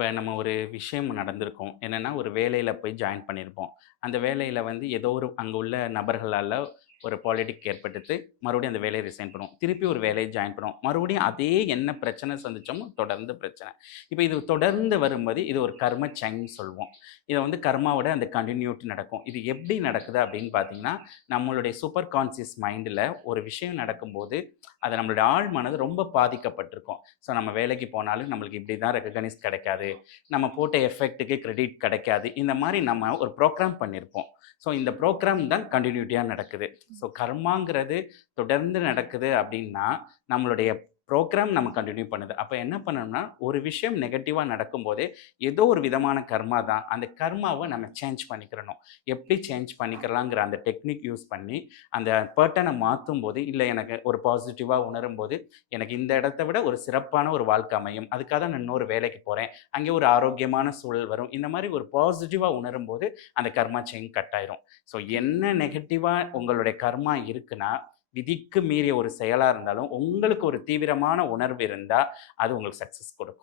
இப்போ நம்ம ஒரு விஷயம் நடந்திருக்கும். என்னென்னா ஒரு வேலையில் போய் ஜாயின் பண்ணியிருப்போம். அந்த வேலையில் வந்து ஏதோ ஒரு அங்கே உள்ள நபர்களால் ஒரு பாலிட்டிக் ஏற்பட்டுத்து மறுபடியும் அந்த வேலையை ரிசைன் பண்ணுவோம். திருப்பி ஒரு வேலையை ஜாயின் பண்ணுவோம். மறுபடியும் அதே என்ன பிரச்சனை சந்திச்சோமோ தொடர்ந்து பிரச்சனை. இப்போ இது தொடர்ந்து வரும்போது இது ஒரு கர்ம சைன் சொல்லுவோம் இதை வந்து கர்மாவோட அந்த கண்டினியூட்டி நடக்கும். இது எப்படி நடக்குது அப்படின்னு பார்த்தீங்கன்னா நம்மளுடைய சூப்பர் கான்சியஸ் மைண்டில் ஒரு விஷயம் நடக்கும்போது அது நம்மளுடைய ஆழ் மனது ரொம்ப பாதிக்கப்பட்டிருக்கும். ஸோ நம்ம வேலைக்கு போனாலும் நம்மளுக்கு இப்படி தான் ரெக்கக்னைஸ் கிடைக்காது. நம்ம போட்ட எஃபெக்ட்டுக்கு கிரெடிட் கிடைக்காது. இந்த மாதிரி நம்ம ஒரு ப்ரோக்ராம் பண்ணியிருப்போம் ஸோ இந்த ப்ரோக்ராம் தான் கண்டினியூட்டியாக நடக்குது. ஸோ கர்மாங்கிறது தொடர்ந்து நடக்குது அப்படின்னா நம்மளுடைய ப்ரோக்ராம் நம்ம கண்டினியூ பண்ணுது. அப்போ என்ன பண்ணணும்னா ஒரு விஷயம் நெகட்டிவாக நடக்கும்போதே ஏதோ ஒரு விதமான கர்மா தான் அந்த கர்மாவை நம்ம சேஞ்ச் பண்ணிக்கிறணும். எப்படி சேஞ்ச் பண்ணிக்கலாங்கிற அந்த டெக்னிக் யூஸ் பண்ணி அந்த பேர்ட்டனை மாற்றும் போது இல்லை எனக்கு ஒரு பாசிட்டிவாக உணரும் போது எனக்கு இந்த இடத்த விட ஒரு சிறப்பான ஒரு வாழ்க்கை அமையும். அதுக்காக தான் நான் இன்னொரு வேலைக்கு போகிறேன் அங்கே ஒரு ஆரோக்கியமான சூழல் வரும். இந்த மாதிரி ஒரு பாசிட்டிவாக உணரும் போது அந்த கர்மா செயின் கட் ஆயிரும். ஸோ என்ன நெகட்டிவாக உங்களுடைய கர்மா இருக்குன்னா விதிக்கு மீறிய ஒரு செயலாக இருந்தாலும் உங்களுக்கு ஒரு தீவிரமான உணர்வு இருந்தால் அது உங்களுக்கு சக்ஸஸ் கொடுக்கும்.